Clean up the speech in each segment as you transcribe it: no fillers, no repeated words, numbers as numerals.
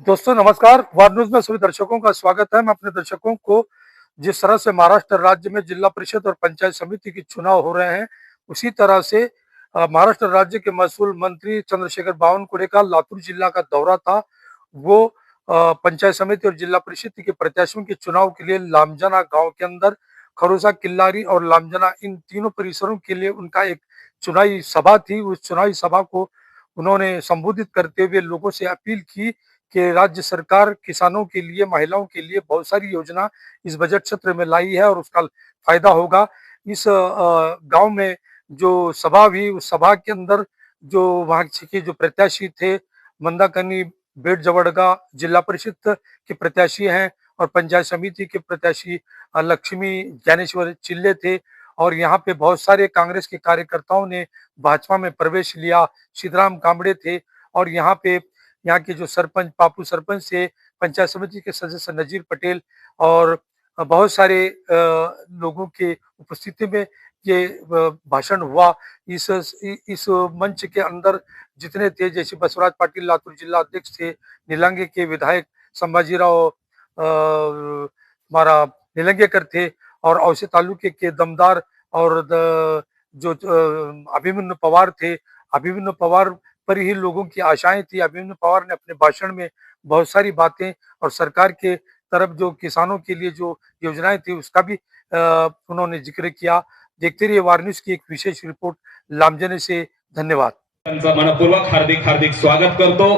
दोस्तों नमस्कार। वार न्यूज में सभी दर्शकों का स्वागत है। मैं अपने दर्शकों को जिस तरह से महाराष्ट्र राज्य में जिला परिषद और पंचायत समिति के चुनाव हो रहे हैं, उसी तरह से महाराष्ट्र राज्य के महसूल मंत्री चंद्रशेखर बावनकुळे का लातूर जिला का दौरा था। वो पंचायत समिति और जिला परिषद के प्रत्याशियों के चुनाव के लिए लामजना गांव के अंदर खरोसा, किल्लारी और लामजना इन तीनों परिसरों के लिए उनका एक चुनावी सभा थी। उस चुनावी सभा को उन्होंने संबोधित करते हुए लोगों से अपील की कि राज्य सरकार किसानों के लिए, महिलाओं के लिए बहुत सारी योजना इस बजट सत्र में लाई है और उसका फायदा होगा। इस गांव में जो सभा हुई, उस सभा के अंदर जो वहां के जो प्रत्याशी थे, मंदाकनी बेट जवड़गा जिला परिषद के प्रत्याशी हैं और पंचायत समिति के प्रत्याशी लक्ष्मी ज्ञानेश्वर चिल्ले थे। और यहाँ पे बहुत सारे कांग्रेस के कार्यकर्ताओं ने भाजपा में प्रवेश लिया। सीताराम कांबड़े थे और यहाँ के जो सरपंच पापू सरपंच से पंचायत समिति के सदस्य नजीर पटेल और बहुत सारे लोगों के उपस्थिति में ये भाषण हुआ। इस मंच के अंदर जितने थे, जैसे बसवराज पाटिल लातूर जिला अध्यक्ष थे, निलंगे के विधायक संभाजीराव हमारा निलंगेकर थे और औसे तालुके के दमदार और जो अभिमन्यु पवार थे। अभिमन्यु पवार पर ही लोगों की आशाएं थी। अभिमन्यु पवार ने अपने भाषण में बहुत सारी बातें और सरकार के तरफ जो किसानों के लिए जो योजनाएं थी उसका भी उन्होंने जिक्र किया। देखते रहिए वार न्यूज की एक विशेष रिपोर्ट लामजने से। धन्यवाद। मनपूर्वक हार्दिक हार्दिक स्वागत करतो।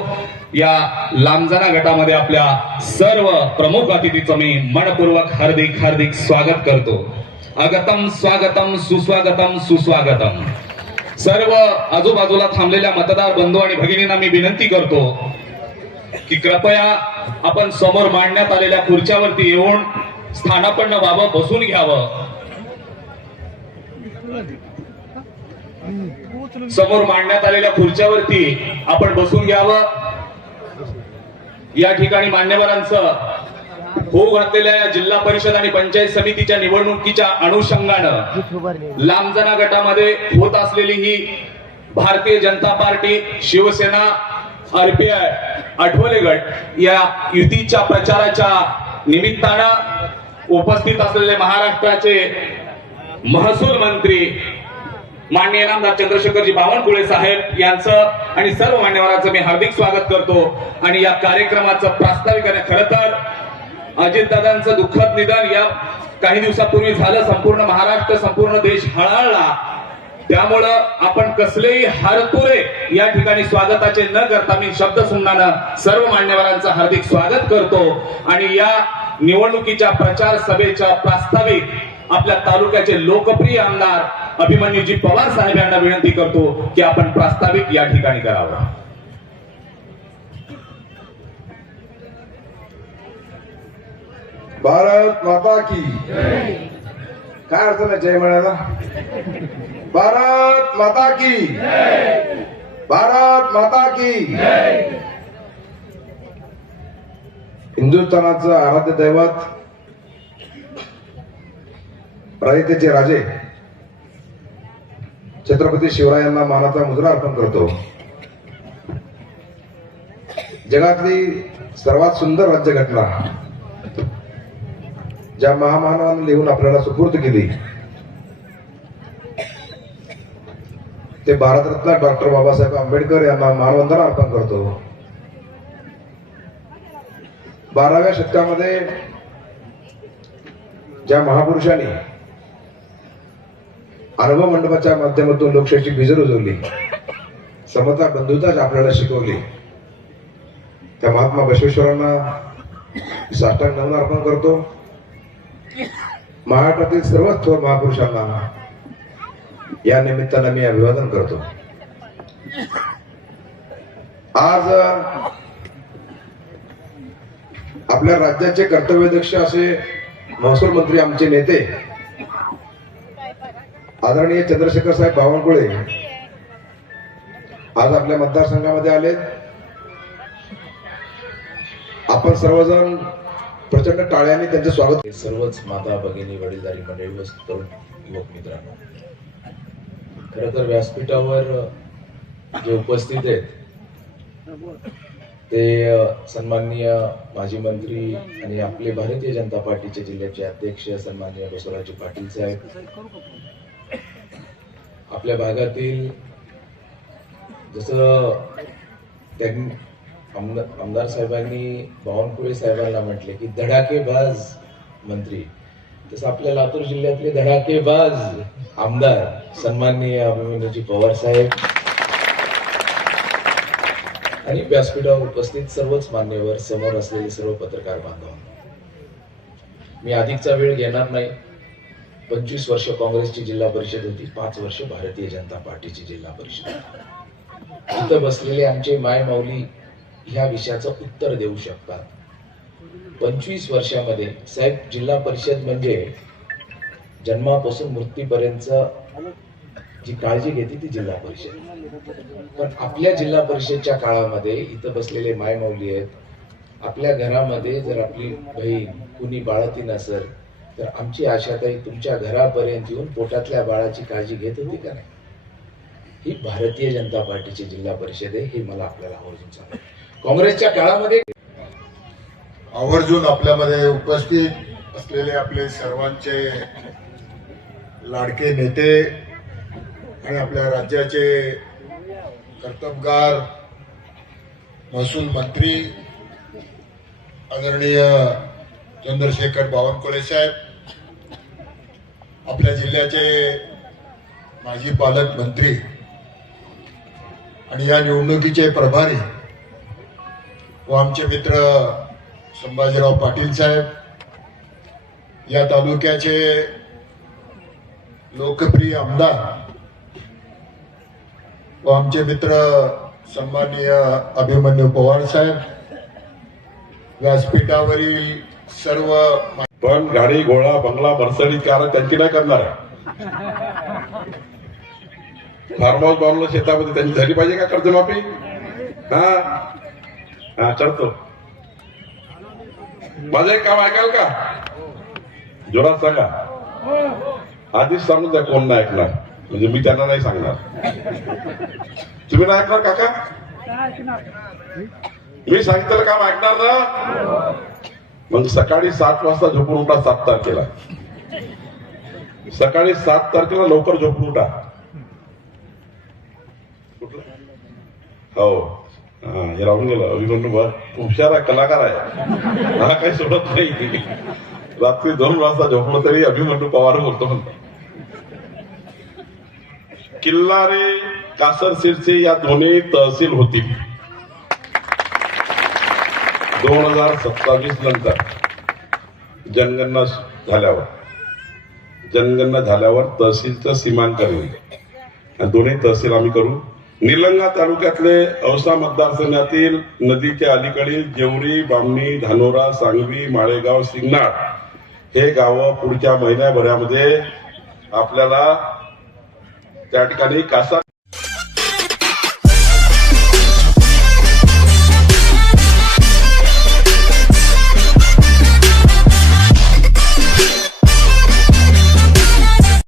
या लामजना गटामध्ये आपल्या सर्व प्रमुख अतिथीचं मी मनपूर्वक हार्दिक हार्दिक स्वागत करतो। आगतम स्वागतम सुस्वागतम सुस्वागतम। सर्व आजूबाजूला थांबलेल्या मतदार बंधू आणि भगिनींना मी विनंती करतो की कृपया आपण समोर मांडण्यात आलेल्या खुर्च्यावरती येऊन स्थानापन्न व्हावं, बसून घ्यावं। समोर मांडण्यात आलेल्या खुर्च्यावरती आपण बसून घ्यावं। या ठिकाणी मान्यवरांचं होऊ घातलेल्या या जिल्हा परिषद आणि पंचायत समितीच्या निवडणुकीच्या अनुषंगानं लामजना गटामध्ये होत असलेली ही भारतीय जनता पार्टी, शिवसेना, आरपीआय, आठवले गट या युतीच्या प्रचाराच्या निमित्तानं उपस्थित असलेले महाराष्ट्राचे महसूल मंत्री माननीय नामदार चंद्रशेखरजी बावनकुळे साहेब यांचं आणि सर्व मान्यवरांचं मी हार्दिक स्वागत करतो। आणि या कार्यक्रमाचं प्रास्ताविक आहे। खरं तर अजितदादांचं दुःखद निधन या काही दिवसापूर्वी झालं। संपूर्ण महाराष्ट्र, संपूर्ण देश हळहळला। त्यामुळं आपण कसलेही हरतुरे या ठिकाणी स्वागताचे न करता मी शब्द सुमनानं सर्व मान्यवरांचं हार्दिक स्वागत करतो। आणि या निवडणुकीच्या प्रचार सभेच्या प्रास्ताविक आपल्या तालुक्याचे लोकप्रिय आमदार अभिमन्यूजी पवार साहेब यांना विनंती करतो की आपण प्रास्ताविक या ठिकाणी करावं। भारत माता की जय। काय अर्थ आहे जय म्हणायला? भारत माता की जय। भारत माता की जय। हिंदुस्थानाचं आराध्य दैवत, रयतेचे राजे छत्रपती शिवरायांना मानाचा मुजरा अर्पण करतो। जगातली सर्वात सुंदर राज्यघटना ज्या महामानवाने लिहून आपल्याला सुपूर्द केली ते भारतरत्न डॉक्टर बाबासाहेब आंबेडकर यांना मानवंदना अर्पण करतो। 12व्या शतकामध्ये ज्या महापुरुषांनी अनुभव मंडपाच्या माध्यमातून लोकशाहीची बीज रुजवली, समता बंधुता आपल्याला शिकवली, त्या महात्मा बसवेश्वरांना साष्टांग नमन अर्पण करतो। महाराष्ट्रातील सर्वच थोर महापुरुषांना या निमित्तानं मी अभिवादन करतो। आज आपल्या राज्याचे कर्तव्यदक्ष असे महसूल मंत्री, आमचे नेते आदरणीय चंद्रशेखर साहेब बावनकुळे आज आपल्या मतदारसंघामध्ये आलेत। आपण सर्वजण प्रचंड टाळ्यांनी त्यांचे स्वागत। सर्वच माता भगिनी, वडीलधारी मंडळी व तरुण युवक मित्रांनो, खरं तर व्यासपीठावर जे उपस्थित आहेत ते सन्माननीय माजी मंत्री आणि आपले भारतीय जनता पार्टीचे जिल्ह्याचे अध्यक्ष सन्माननीय बसवराजजी पाटील साहेब, आपल्या भागातील जसं त्यांनी आमदार साहेबांनी बावनकुळे साहेबांना म्हटले की धडाकेबाज मंत्री, तसं आपल्या लातूर जिल्ह्यातले धडाकेबाज आमदार सन्माननीय अभिमन्यूजी पवार साहेब आणि व्यासपीठावर उपस्थित सर्वच मान्यवर, समोर असलेले सर्व पत्रकार बांधव, मी अधिकचा वेळ घेणार नाही. 25 वर्ष काँग्रेसची जिल्हा परिषद होती, 5 वर्ष भारतीय जनता पार्टीची जिल्हा परिषद. इथं बसलेले आमचे माय माऊली ह्या विषयाचं उत्तर देऊ शकतात. 25 वर्षामध्ये साहेब, जिल्हा परिषद म्हणजे जन्मापासून मृत्यूपर्यंत जी काळजी घेते ती जिल्हा परिषद. पण आपल्या जिल्हा परिषदच्या काळामध्ये इथं बसलेले माय माऊली आहेत, आपल्या घरामध्ये जर आपली बहीण कुणी बाळती नसेल तर आमची आशाताई तुमच्या घरापर्यंत येऊन पोटातल्या बाळाची काळजी घेत होती का नाही? ही भारतीय जनता पार्टीची जिल्हा परिषद आहे, हे मला आपल्याला आवर्जून सांगायचं. काँग्रेसच्या काळामध्ये आवर्जून आपल्यामध्ये उपस्थित असलेले आपले सर्वांचे लाडके नेते आणि आपल्या राज्याचे कर्तबगार महसूल मंत्री आदरणीय चंद्रशेखर बावनकुळे साहेब, आपल्या जिल्ह्याचे माजी पालकमंत्री आणि या निवडणुकीचे प्रभारी व आमचे मित्र संभाजीराव पाटील साहेब, या तालुक्याचे लोकप्रिय आमदार व आमचे मित्र सन्माननीय अभिमन्यू पवार साहेब, व्यासपीठावरील सर्व पण गाडी घोडा बंगला मर्सडीज कार त्यांची नाही करणार. फार्म हाऊस बांधलं शेतामध्ये, त्यांची झाली पाहिजे का कर्जमाफी? हा करतो. माझं एक काम ऐकाल का? जोरात सांगा. आधीच सांगून द्या कोण नाही ऐकणार, म्हणजे मी त्यांना नाही सांगणार. तुम्ही नाही ऐकणार काका? मी सांगितलं काम ऐकणार ना? मग सकाळी 7 वाजता झोपून उठा. 7 तारखेला सकाळी 7 तारखेला लवकर झोपून उठा. हो, हे राहून गेलं. अभिमन्यू हुशार कलाकार आहे, मला काही सोडत नाही. रात्री 2 वाजता झोपलं तरी अभिमन्यू पवार बोलतो म्हणतो. किल्लारे, कासर सिरसी या दोन्ही तहसील होती. 2027 नंतर जनगणना झाल्यावर तहसीलचं सीमांकन होईल आणि दोन्ही तहसील आम्ही करू. निलंगा तालुक्यातले औसा मतदारसंघातील नदीच्या अलीकडील जेवरी, बामणी, धानोरा, सांगवी, माळेगाव, सिंगनाळ हे गावं पुढच्या महिन्याभरामध्ये आपल्याला त्या ठिकाणी कासा